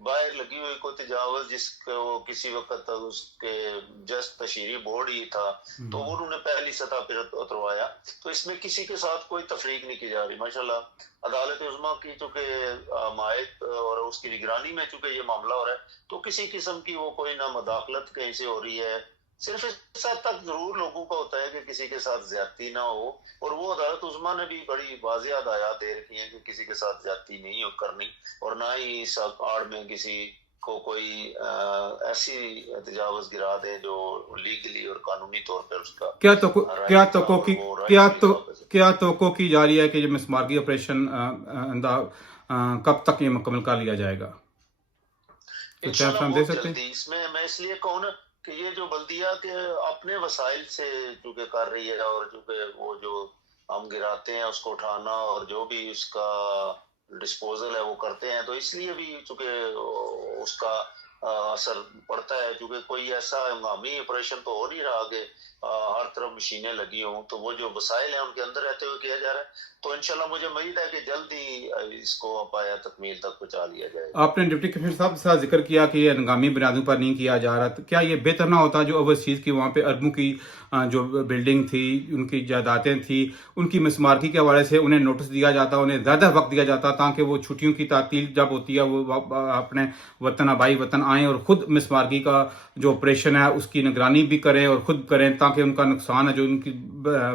باہر لگی ہوئی کوئی تجاوز جس کو کسی وقت اس کے جسٹ تشہیری بورڈ ہی تھا تو انہوں نے پہلی سطح پہ اتروایا. تو اس میں کسی کے ساتھ کوئی تفریق نہیں کی جا رہی. ماشاءاللہ عدالت عظمیٰ کی چونکہ مائد اور اس کی نگرانی میں چونکہ یہ معاملہ ہو رہا ہے تو کسی قسم کی وہ کوئی نہ مداخلت کہیں سے ہو رہی ہے. صرف اس حد تک ضرور لوگوں کا ہوتا ہے کہ کسی کے ساتھ زیادتی نہ ہو, اور وہ عدالت عظمیٰ نے بھی بڑی واضح ہدایات دے رکھی ہیں کہ کسی کے ساتھ زیادتی نہیں ہو کرنی, اور نہ ہی اس آڑ میں کسی کو کوئی ایسی تجاوز گرا دے جو لیگلی اور قانونی طور پر اس کا کیا توقع کی جا رہی ہے کہ یہ مسمارگی آپریشن کب تک یہ مکمل کر لیا جائے گا؟ انشاءاللہ بہت جلدی. اس میں اس لیے کہوں نا کہ یہ جو بلدیہ کے اپنے وسائل سے چونکہ کر رہی ہے, اور چونکہ وہ جو ہم گراتے ہیں اس کو اٹھانا اور جو بھی اس کا ڈسپوزل ہے وہ کرتے ہیں, تو اس لیے بھی چونکہ اس کا اثر پڑتا ہے. چونکہ کوئی ایسا ہنگامی آپریشن تو ہو نہیں رہا کہ ہر طرف مشینیں لگی ہوں, تو وہ جو وسائل ہیں ان کے اندر رہتے ہوئے کیا جا رہا ہے. تو انشاءاللہ مجھے امید ہے کہ جلد ہی اس کو پایا تکمیل تک پہنچا لیا جائے گا. آپ نے ڈپٹی کمشنر صاحب کے ساتھ ذکر کیا کہ یہ ہنگامی بنیادوں پر نہیں کیا جا رہا, تو کیا یہ بہتر نہ ہوتا جو اوورسیز کی وہاں پہ اربوں کی جو بلڈنگ تھی, ان کی جائیدادیں تھیں, ان کی مسمارکی کے حوالے سے انہیں نوٹس دیا جاتا, انہیں زیادہ وقت دیا جاتا تاکہ وہ چھٹیوں کی تعطیل جب ہوتی ہے وہ اپنے وطن آبائی وطن آئیں اور خود مسمارکی کا جو آپریشن ہے اس کی نگرانی بھی کریں اور خود کریں, تاکہ ان کا نقصان ہے جو ان کی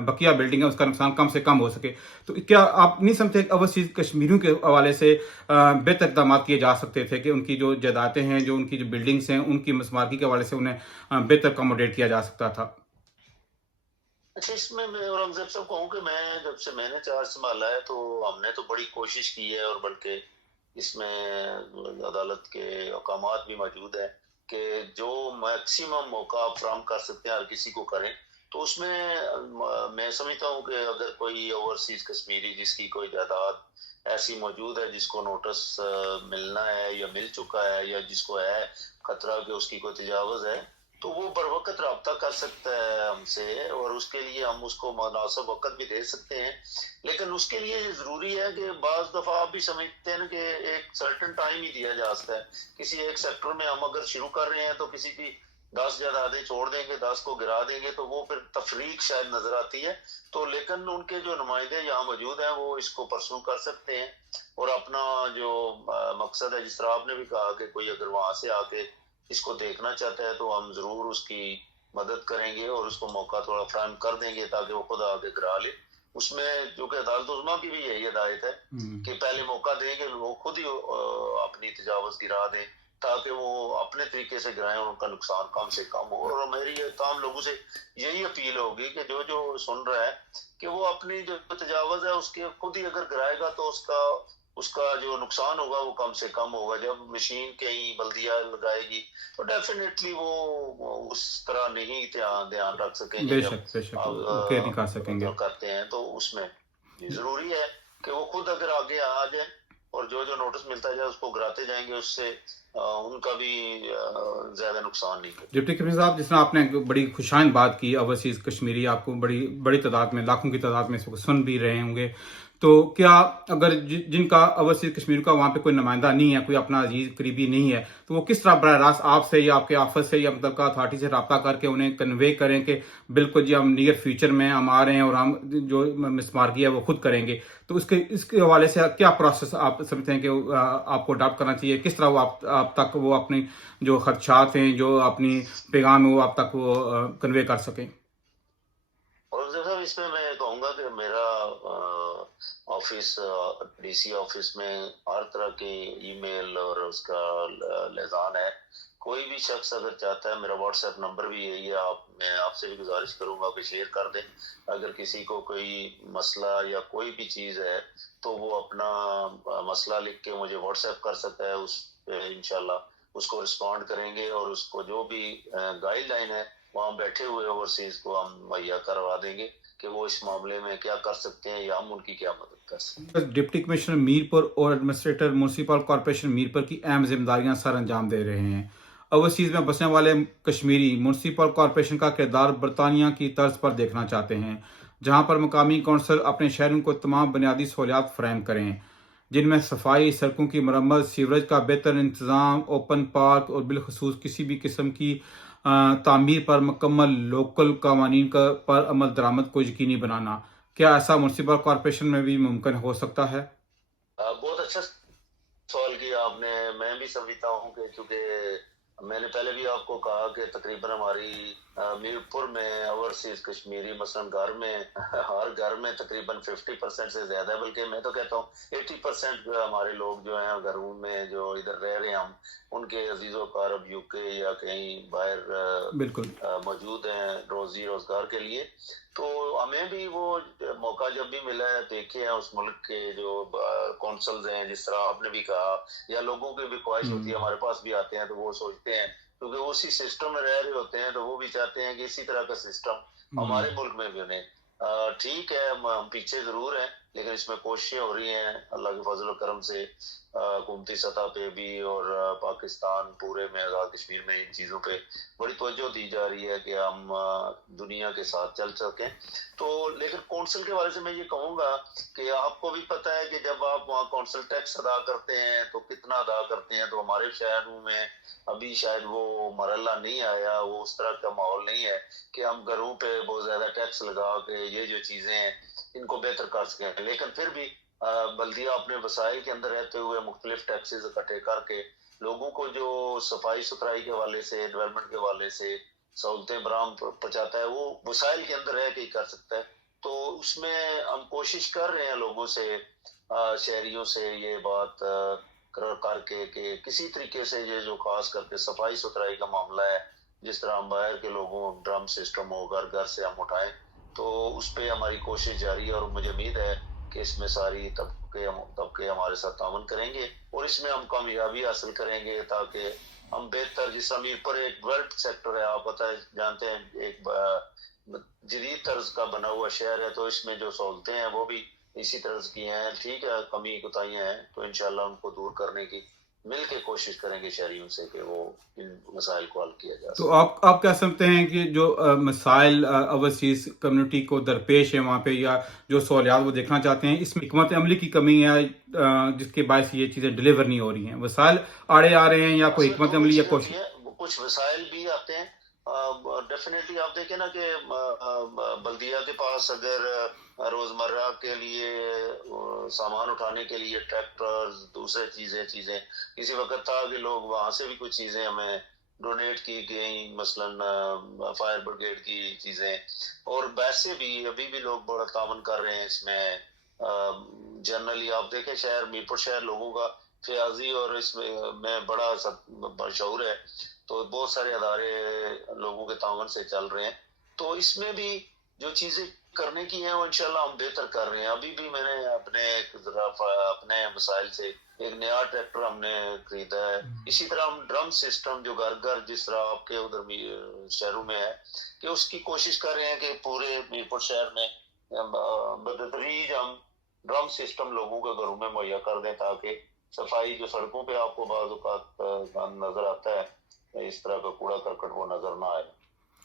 بقیہ بلڈنگ ہے اس کا نقصان کم سے کم ہو سکے. تو کیا آپ نہیں سمجھتے کہ اوورسیز کشمیریوں کے حوالے سے بہتر اقدامات کیے جا سکتے تھے کہ ان کی جو جائیدادیں ہیں, جو ان کی جو بلڈنگس ہیں, ان کی مسمارکی کے حوالے سے انہیں بہتر اکوموڈیٹ کیا جا سکتا تھا؟ اچھا, اس میں اورنگزیب صاحب کہوں کہ جب سے میں نے چارج سنبھالا ہے تو ہم نے تو بڑی کوشش کی ہے, اور بلکہ اس میں عدالت کے احکامات بھی موجود ہیں کہ جو میکسیمم موقع فراہم کر سکتے ہیں ہر کسی کو کریں. تو اس میں سمجھتا ہوں کہ اگر کوئی اوورسیز کشمیری جس کی کوئی جائیداد ایسی موجود ہے جس کو نوٹس ملنا ہے یا مل چکا ہے, یا جس کو ہے خطرہ کہ اس کی کوئی تجاوز ہے, تو وہ بر وقت رابطہ کر سکتا ہے ہم سے, اور اس کے لیے ہم اس کو مناسب وقت بھی دے سکتے ہیں. لیکن اس کے لیے یہ ضروری ہے کہ بعض دفعہ آپ بھی سمجھتے ہیں کہ ایک سرٹن ٹائم ہی دیا جا سکتا ہے. کسی ایک سیکٹر میں ہم اگر شروع کر رہے ہیں تو کسی کی 10 جائیدادیں چھوڑ دیں گے, 10 کو گرا دیں گے, تو وہ پھر تفریق شاید نظر آتی ہے. تو لیکن ان کے جو نمائندے یہاں موجود ہیں وہ اس کو پرسو کر سکتے ہیں, اور اپنا جو مقصد ہے, جس طرح آپ نے بھی کہا کہ کوئی اگر وہاں سے آ کے اس کو دیکھنا چاہتا ہے تو ہم ضرور اس کی مدد کریں گے اور اس کو موقع تھوڑا فراہم کر دیں گے تاکہ وہ خود آگے کرا لے. اس میں جو کہ عدالت عظمیٰ کی بھی یہی ہدایت ہے کہ پہلے موقع دیں گے وہ خود ہی اپنی تجاوز گرا دیں تاکہ وہ اپنے طریقے سے گرائیں اور ان کا نقصان کم سے کم ہو. اور میری تمام لوگوں سے یہی اپیل ہوگی کہ جو سن رہا ہے کہ وہ اپنی جو تجاوز ہے اس کے خود ہی اگر گرائے گا تو اس کا جو نقصان ہوگا وہ کم سے کم ہوگا. جب مشین کہیں بلدیہ لگائے گی تو ڈیفینیٹلی وہ اس طرح نہیں دھیان رکھ سکیں گے جب کرتے ہیں. تو اس میں ضروری ہے کہ وہ خود اگر آگے آ جائیں اور جو نوٹس ملتا جائے اس کو گراتے جائیں گے, اس سے ان کا بھی زیادہ نقصان نہیں ہوگا. ڈپٹی کمشنر صاحب, جس طرح آپ نے بڑی خوشائند بات کی, اوورسیز کشمیری آپ کو بڑی تعداد میں, لاکھوں کی تعداد میں سن بھی رہے ہوں گے, تو کیا اگر جن کا اوورسیز کشمیر کا وہاں پہ کوئی نمائندہ نہیں ہے, کوئی اپنا عزیز قریبی نہیں ہے, تو وہ کس طرح براہ راست آپ سے یا آپ کے آفس سے یا متعلقہ اتھارٹی سے رابطہ کر کے انہیں کنوے کریں کہ بالکل جی ہم نیئر فیوچر میں ہم آ رہے ہیں اور ہم جو مسمارکی ہے وہ خود کریں گے. تو اس کے حوالے سے کیا پروسیس آپ سمجھتے ہیں کہ آپ کو اڈاپٹ کرنا چاہیے, کس طرح وہ آپ تک وہ اپنی جو خدشات ہیں, جو اپنی پیغام ہے وہ آپ تک وہ کنوے کر سکیں؟ اور اس میں میں کہوں گا کہ میرا آفس ڈی سی آفس میں ہر طرح کی ای میل اور اس کا لحاظ ہے. کوئی بھی شخص اگر چاہتا ہے, میرا واٹس ایپ نمبر بھی یہی ہے, میں آپ سے بھی گزارش کروں گا کہ شیئر کر دیں. اگر کسی کو کوئی مسئلہ یا کوئی بھی چیز ہے تو وہ اپنا مسئلہ لکھ کے مجھے واٹس ایپ کر سکتا ہے. اس پہ انشاءاللہ اس کو رسپونڈ کریں گے, اور اس کو جو بھی گائیڈ لائن ہے وہاں بیٹھے ہوئے اوورسیز کو ہم مہیا کروا دیں گے کہ وہ اس معاملے میں کیا کر سکتے ہیں یا ہم ان کی کیا مدد کر سکتے ہیں. ڈپٹی کمشنر میرپور اور ایڈمنسٹریٹر میونسپل کارپوریشن میرپور کی اہم ذمہ داریاں سر انجام دے رہے ہیں. اوورسیز میں بسنے والے کشمیری میونسپل کارپوریشن کا کردار برطانیہ کی طرز پر دیکھنا چاہتے ہیں, جہاں پر مقامی کونسل اپنے شہریوں کو تمام بنیادی سہولیات فراہم کریں. جن میں صفائی، سڑکوں کی مرمت، سیوریج کا بہتر انتظام، اوپن پارک اور بالخصوص کسی بھی قسم کی تعمیر پر مکمل لوکل قوانین پر عمل درآمد کو یقینی بنانا۔ کیا ایسا میونسپل کارپوریشن میں بھی ممکن ہو سکتا ہے؟ بہت اچھا سوال کیا آپ نے. میں بھی سمجھتا ہوں کہ چونکہ میں نے پہلے بھی آپ کو کہا کہ تقریباً ہماری میرپور میں اوورسیز کشمیری مثلاً گھر میں ہر گھر میں تقریباً 50% سے زیادہ ہے، بلکہ میں تو کہتا ہوں 80% ہمارے لوگ جو ہیں گھروں میں جو ادھر رہ رہے ہیں ہم ان کے عزیز و اقارب UK یا کہیں باہر بالکل موجود ہیں روزی روزگار کے لیے. تو ہمیں بھی وہ موقع جب بھی ملا ہے دیکھے ہیں اس ملک کے جو کونسلز ہیں، جس طرح آپ نے بھی کہا، یا لوگوں کی بھی خواہش ہوتی ہے ہمارے پاس بھی آتے ہیں تو وہ سوچتے ہیں کیونکہ وہ اسی سسٹم میں رہ رہے ہوتے ہیں تو وہ بھی چاہتے ہیں کہ اسی طرح کا سسٹم ہمارے ملک میں بھی انہیں. ٹھیک ہے ہم پیچھے ضرور ہیں لیکن اس میں کوششیں ہو رہی ہیں اللہ کے فضل و کرم سے حکومتی سطح پہ بھی اور پاکستان پورے میں آزاد کشمیر میں ان چیزوں پہ بڑی توجہ دی جا رہی ہے کہ ہم دنیا کے ساتھ چل سکیں. تو لیکن کونسل کے بارے سے میں یہ کہوں گا کہ آپ کو بھی پتہ ہے کہ جب آپ وہاں کونسل ٹیکس ادا کرتے ہیں تو کتنا ادا کرتے ہیں. تو ہمارے شہروں میں ابھی شاید وہ مرحلہ نہیں آیا، وہ اس طرح کا ماحول نہیں ہے کہ ہم گھروں پہ بہت زیادہ ٹیکس لگا کے یہ جو چیزیں ہیں ان کو بہتر کر سکیں. لیکن پھر بھی بلدیہ اپنے وسائل کے اندر رہتے ہوئے مختلف ٹیکسز اکٹھے کر کے لوگوں کو جو صفائی ستھرائی کے حوالے سے، ڈیولپمنٹ کے حوالے سے سہولتیں براہم پہنچاتا ہے وہ وسائل کے اندر رہ کے ہی کر سکتا ہے. تو اس میں ہم کوشش کر رہے ہیں لوگوں سے، شہریوں سے یہ بات کر کے کہ کسی طریقے سے یہ جو خاص کر کے صفائی ستھرائی کا معاملہ ہے، جس طرح ہم باہر کے لوگوں ڈرم سسٹم ہو گھر گھر سے ہم اٹھائیں، تو اس پہ ہماری کوشش جاری ہے اور مجھے امید ہے کہ اس میں ساری طبقے ہمارے ساتھ تعاون کریں گے اور اس میں ہم کامیابی حاصل کریں گے تاکہ ہم بہتر، جس امیر پر ایک ڈیولپڈ سیکٹر ہے، آپ پتہ ہے جانتے ہیں ایک جدید طرز کا بنا ہوا شہر ہے، تو اس میں جو سہولتیں ہیں وہ بھی اسی طرز کی ہیں. ٹھیک ہے کمی کوتاہیاں ہیں تو انشاءاللہ ان کو دور کرنے کی مل کے کوشش کریں گے شہریوں سے کہ وہ ان مسائل کو حل کیا جا سکے. تو آپ کیا سمجھتے ہیں کہ جو مسائل اوورسیز کمیونٹی کو درپیش ہے وہاں پہ، یا جو سہولیات وہ دیکھنا چاہتے ہیں، اس میں حکمت عملی کی کمی ہے جس کے باعث یہ چیزیں ڈلیور نہیں ہو رہی ہیں؟ وسائل آڑے آ رہے ہیں یا کوئی حکمت عملی یا کوشش؟ کچھ وسائل بھی آتے ہیں ڈیفینیٹلی. آپ دیکھیں نا کہ بلدیہ کے پاس اگر روزمرہ کے لیے سامان اٹھانے کے لیے ٹریکٹر دوسرے چیزیں کسی وقت تھا کہ لوگ وہاں سے بھی کچھ چیزیں ہمیں ڈونیٹ کی گئیں، مثلاً فائر بریگیڈ کی چیزیں، اور ویسے بھی ابھی بھی لوگ بڑا تعاون کر رہے ہیں اس میں. جنرلی آپ دیکھیں شہر میرپور شہر لوگوں کا فیاضی اور اس میں بڑا مشہور ہے، تو بہت سارے ادارے لوگوں کے تعاون سے چل رہے ہیں. تو اس میں بھی جو چیزیں کرنے کی ہیں وہ انشاءاللہ ہم بہتر کر رہے ہیں. ابھی بھی میں نے اپنے مسائل سے ایک نیا ٹریکٹر ہم نے خریدا ہے. اسی طرح ہم ڈرم سسٹم جو گھر گھر جس طرح آپ کے ادھر شہروں میں ہے کہ اس کی کوشش کر رہے ہیں کہ پورے میرپور شہر میں بتدریج ہم ڈرم سسٹم لوگوں کے گھروں میں مہیا کر دیں تاکہ صفائی جو سڑکوں پہ آپ کو بعض اوقات نظر آتا ہے اس طرح کا کوڑا کرکٹ وہ نظر نہ آئے.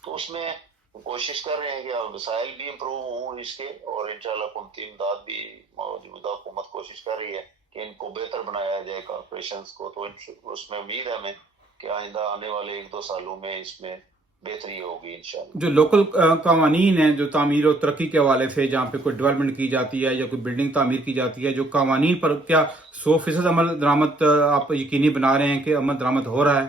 تو اس میں کوشش کر رہے ہیں کہ وسائل بھی امپروو ہوں اس کے، اور انشاءاللہ حکومتی امداد بھی موجودہ حکومت کوشش کر رہی ہے کہ ان کو بہتر بنایا جائے کارپوریشنز کو. تو اس میں امید ہے ہمیں کہ آئندہ آنے والے 1-2 سالوں میں اس میں بہتری ہوگی انشاءاللہ. جو لوکل قوانین ہیں جو تعمیر و ترقی کے حوالے سے، جہاں پہ کوئی ڈیولپمنٹ کی جاتی ہے یا کوئی بلڈنگ تعمیر کی جاتی ہے، جو قوانین پر کیا 100% عمل درآمد آپ یقینی بنا رہے ہیں کہ عمل درآمد ہو رہا ہے؟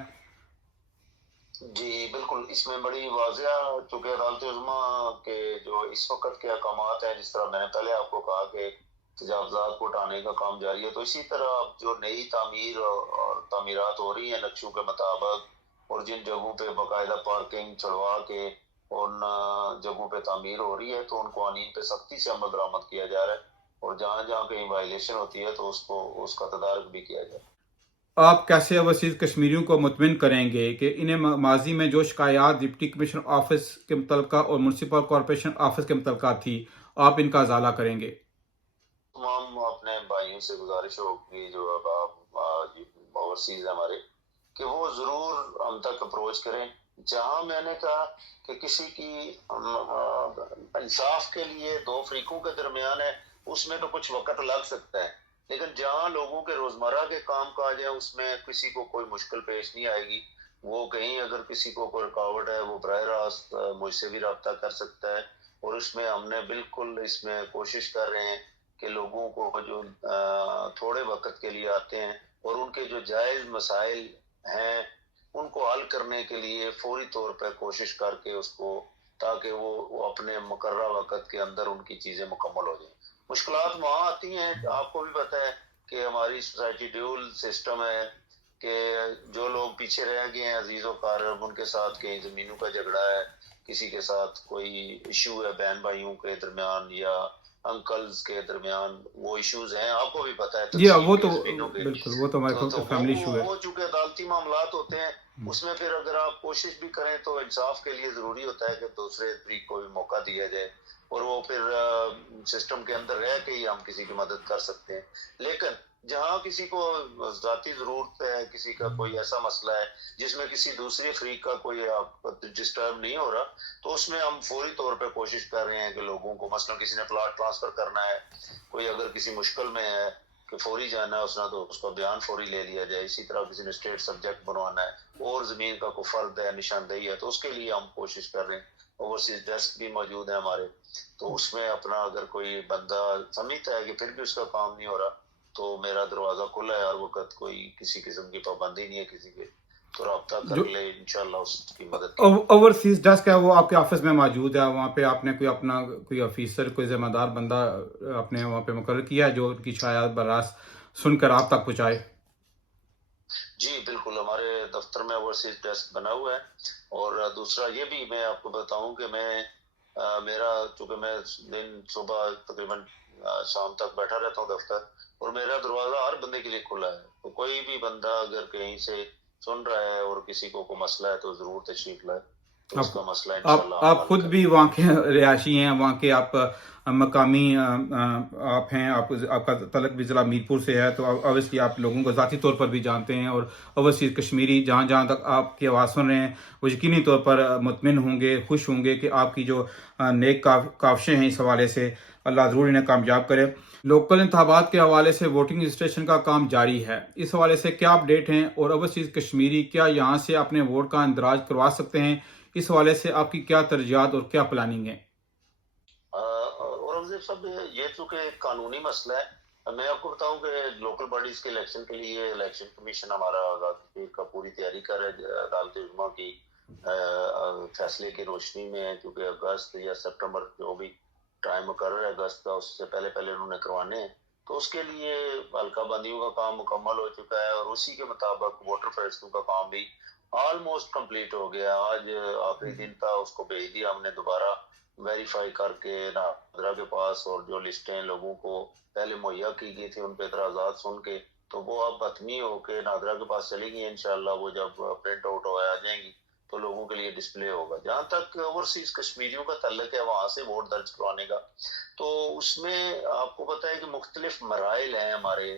جی بالکل. اس میں بڑی واضح چونکہ عدالت عظمیٰ کے جو اس وقت کے احکامات ہیں، جس طرح میں نے پہلے آپ کو کہا کہ تجاوزات کو ہٹانے کا کام جاری ہے، تو اسی طرح اب جو نئی تعمیر اور تعمیرات ہو رہی ہیں نقشوں کے مطابق، اور جن جگہوں پہ باقاعدہ پارکنگ چھڑوا کے ان جگہوں پہ تعمیر ہو رہی ہے تو ان قوانین پہ سختی سے عمل درآمد کیا جا رہا ہے، اور جہاں جہاں کہیں وائلیشن ہوتی ہے تو اس کا تدارک بھی کیا جائے. آپ کیسے اوورسیز کشمیریوں کو مطمئن کریں گے کہ انہیں ماضی میں جو شکایات ڈپٹی کمشنر آفس کے متعلقہ اور میونسپل کارپوریشن آفس کے متعلقہ تھی، آپ ان کا ازالہ کریں گے؟ تمام اپنے بھائیوں سے گزارش ہوگی جو اب آپ اوورسیز ہمارے، کہ وہ ضرور ہم تک اپروچ کریں. جہاں میں نے کہا کہ کسی کی انصاف کے لیے 2 فریقوں کے درمیان ہے، اس میں تو کچھ وقت لگ سکتا ہے، لیکن جہاں لوگوں کے روزمرہ کے کام کاج ہیں اس میں کسی کو کوئی مشکل پیش نہیں آئے گی. وہ کہیں اگر کسی کو کوئی رکاوٹ ہے وہ براہ راست مجھ سے بھی رابطہ کر سکتا ہے. اور اس میں ہم نے بالکل اس میں کوشش کر رہے ہیں کہ لوگوں کو جو تھوڑے وقت کے لیے آتے ہیں اور ان کے جو جائز مسائل ہیں ان کو حل کرنے کے لیے فوری طور پہ کوشش کر کے اس کو تاکہ وہ اپنے مقررہ وقت کے اندر ان کی چیزیں مکمل ہو جائیں. مشکلات وہاں آتی ہیں, آپ کو بھی پتہ ہے کہ ہماری سوسائٹی ڈیول سسٹم ہے کہ جو لوگ پیچھے رہ گئے ہیں عزیز و اقارب ان کے ساتھ کہیں زمینوں کا جھگڑا ہے, کسی کے ساتھ کوئی ایشو ہے بہن بھائیوں کے درمیان یا انکلز کے درمیان, وہ ایشوز ہیں آپ کو بھی پتہ ہے جی تقسیم وہ کے تو زمینوں کے. بالکل وہ تو ہمارے فیملی ایشو ہے. وہ چونکہ عدالتی معاملات ہوتے ہیں اس میں پھر اگر آپ کوشش بھی کریں تو انصاف کے لیے ضروری ہوتا ہے کہ دوسرے فریق کو بھی موقع دیا جائے اور وہ پھر سسٹم کے اندر رہ کے ہی ہم کسی کی مدد کر سکتے ہیں. لیکن جہاں کسی کو ذاتی ضرورت ہے, کسی کا کوئی ایسا مسئلہ ہے جس میں کسی دوسرے فریق کا کوئی ڈسٹرب نہیں ہو رہا, تو اس میں ہم فوری طور پہ کوشش کر رہے ہیں کہ لوگوں کو, مثلا کسی نے پلاٹ ٹرانسفر کرنا ہے, کوئی اگر کسی مشکل میں ہے کہ فوری جانا ہے اس نے تو اس کا بیان فوری لے لیا جائے. اسی طرح کسی نے اسٹیٹ سبجیکٹ بنوانا ہے اور زمین کا کوئی فرد ہے, نشاندہی ہے, تو اس کے لیے ہم کوشش کر رہے ہیں. اوورسیز ڈیسک بھی موجود ہے ہمارے, تو اس میں اپنا اگر کوئی بندہ سمجھتا ہے کہ پھر بھی اس کا کام نہیں ہو رہا تو میرا دروازہ کھلا ہے ہر وقت, کوئی کسی قسم کی پابندی نہیں ہے کسی کے, تو رابطہ کر لے, انشاءاللہ اس کی مدد کی. اوورسیز ڈیسک ہے وہ آپ کے آفس میں موجود ہے, وہاں پہ آپ نے کوئی اپنا کوئی آفیسر کوئی ذمہ دار بندہ اپنے وہاں پہ مقرر کیا ہے جو ان کی شکایات براست سن کر آپ تک پہنچائے؟ جی بالکل, ہمارے دفتر میں اوورسیز ڈیسک بنا ہوا ہے. اور دوسرا یہ بھی میں آپ کو بتاؤں کہ میں میرا چونکہ میں دن صبح تقریباً شام تک بیٹھا رہتا ہوں دفتر, اور میرا دروازہ ہر بندے کے لیے کھلا ہے. تو کوئی بھی بندہ اگر کہیں سے سن رہا ہے اور کسی کو کوئی مسئلہ ہے تو ضرور تشریف لائے, تو اس کا مسئلہ انشاءاللہ ہم آپ حل خود کریں. بھی وہاں کے رہائشی ہیں, وہاں کے آپ مقامی آپ ہیں, آپ کا تعلق بھی ضلع میرپور سے ہے, تو اوبیسلی آپ لوگوں کو ذاتی طور پر بھی جانتے ہیں, اور اوورسیز کشمیری جہاں جہاں تک آپ کی آواز سن رہے ہیں وہ یقینی طور پر مطمئن ہوں گے, خوش ہوں گے کہ آپ کی جو نیک کاوشیں ہیں اس حوالے سے اللہ ضرور انہیں کامیاب کرے. لوکل انتخابات کے حوالے سے ووٹنگ رجسٹریشن کا کام جاری ہے, اس حوالے سے کیا اپڈیٹ ہیں, اور اوورسیز کشمیری کیا یہاں سے اپنے ووٹ کا اندراج کروا سکتے ہیں؟ اس حوالے سے آپ کی کیا ترجیحات اور کیا پلاننگ ہے؟ اورنگزیب صاحب, یہ چونکہ ایک قانونی مسئلہ ہے, میں آپ کو بتاؤں کہ لوکل باڈیز کے الیکشن کے لیے الیکشن کمیشن ہمارا آزاد کا پوری تیاری کر رہا ہے عدالت عظمیٰ کی فیصلے کی روشنی میں, کیونکہ اگست یا سپٹمبر جو بھی ٹائم مقرر ہے اگست کا, اس سے پہلے انہوں نے کروانے ہیں. تو اس کے لیے حلقہ بندیوں کا کام مکمل ہو چکا ہے, اور اسی کے مطابق ووٹر فہرستوں کا کام بھی آلموسٹ کمپلیٹ ہو گیا. آج آخری دن تھا, اس کو بھیج دیا ہم نے دوبارہ ویریفائی کر کے ناظرہ کے پاس, اور جو لسٹیں لوگوں کو پہلے مہیا کی گئی تھی ان پہ اعتراضات سن کے, تو وہ اب حتمی ہو کے ناظرہ کے پاس چلی گئی. انشاءاللہ وہ جب پرنٹ آؤٹ ہو آ جائیں گی تو لوگوں کے لیے ڈسپلے ہوگا. جہاں تک اوورسیز کشمیریوں کا تعلق ہے وہاں سے ووٹ درج کروانے کا, تو اس میں آپ کو پتہ ہے کہ مختلف مراحل ہیں ہمارے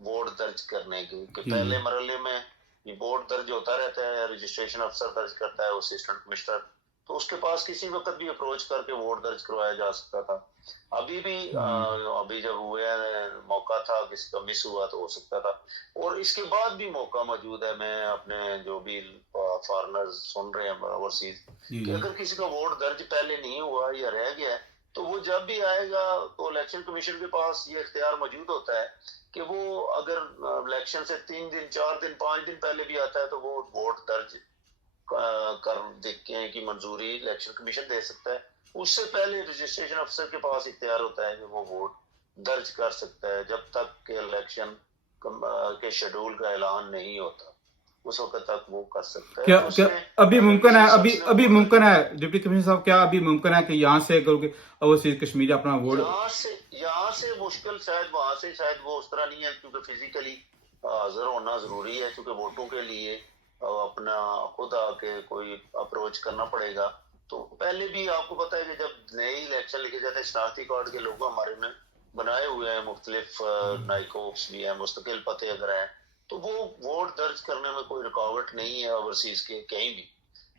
ووٹ درج کرنے کے. کہ پہلے مرحلے میں ووٹ درج ہوتا رہتا ہے, رجسٹریشن افسر درج کرتا ہے, اسسٹنٹ کمشنر, تو اس کے پاس کسی وقت بھی اپروچ کر کے ووٹ درج کروایا جا سکتا تھا. ابھی جب ہوئے موقع تھا کسی کا مس ہوا تو ہو سکتا تھا, اور اس کے بعد بھی موقع موجود ہے. میں اپنے جو بھی فارنرز سن رہے ہیں اوورسیز, کہ اگر کسی کا ووٹ درج پہلے نہیں ہوا یا رہ گیا ہے تو وہ جب بھی آئے گا تو الیکشن کمیشن کے پاس یہ اختیار موجود ہوتا ہے کہ وہ اگر الیکشن سے 3 دن 4 دن 5 دن پہلے بھی آتا ہے تو وہ ووٹ درج کر دیکھیں کی منظوری الیکشن کمیشن دے سکتا ہے. اس سے پہلے رجسٹریشن افسر کے پاس اختیار ہوتا ہے کہ وہ ووٹ درج کر سکتا ہے جب تک کہ الیکشن کے شیڈول کا اعلان نہیں ہوتا, اس وقت تک وہ کر سکتا ہے. کیا ابھی ممکن ہے ابھی ممکن ہے ڈپٹی کمشنر صاحب, کیا ابھی ممکن ہے کہ یہاں سے اوورسیز کشمیری اپنا ووٹ یہاں سے مشکل, شاید وہاں سے شاید وہ اس طرح نہیں ہے, کیونکہ فزیکلی حاضر ہونا ضروری ہے, کیونکہ ووٹوں کے لیے اپنا خود آ کے کوئی اپروچ کرنا پڑے گا. تو پہلے بھی آپ کو پتا ہے کہ جب نئے الیکشن لکھے جاتے ہیں شناختی کارڈ کے لوگ ہمارے میں بنائے ہوئے ہیں, مختلف نائکوپس بھی ہیں, مستقل پتے اگر ہیں, تو وہ ووٹ درج کرنے میں کوئی رکاوٹ نہیں ہے اوورسیز کے کہیں بھی.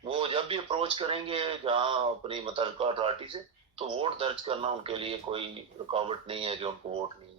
وہ جب بھی اپروچ کریں گے جہاں اپنی متعلقہ اتھارٹی سے, تو ووٹ درج کرنا ان کے لیے کوئی رکاوٹ نہیں ہے کہ ان کو ووٹ نہیں ہے.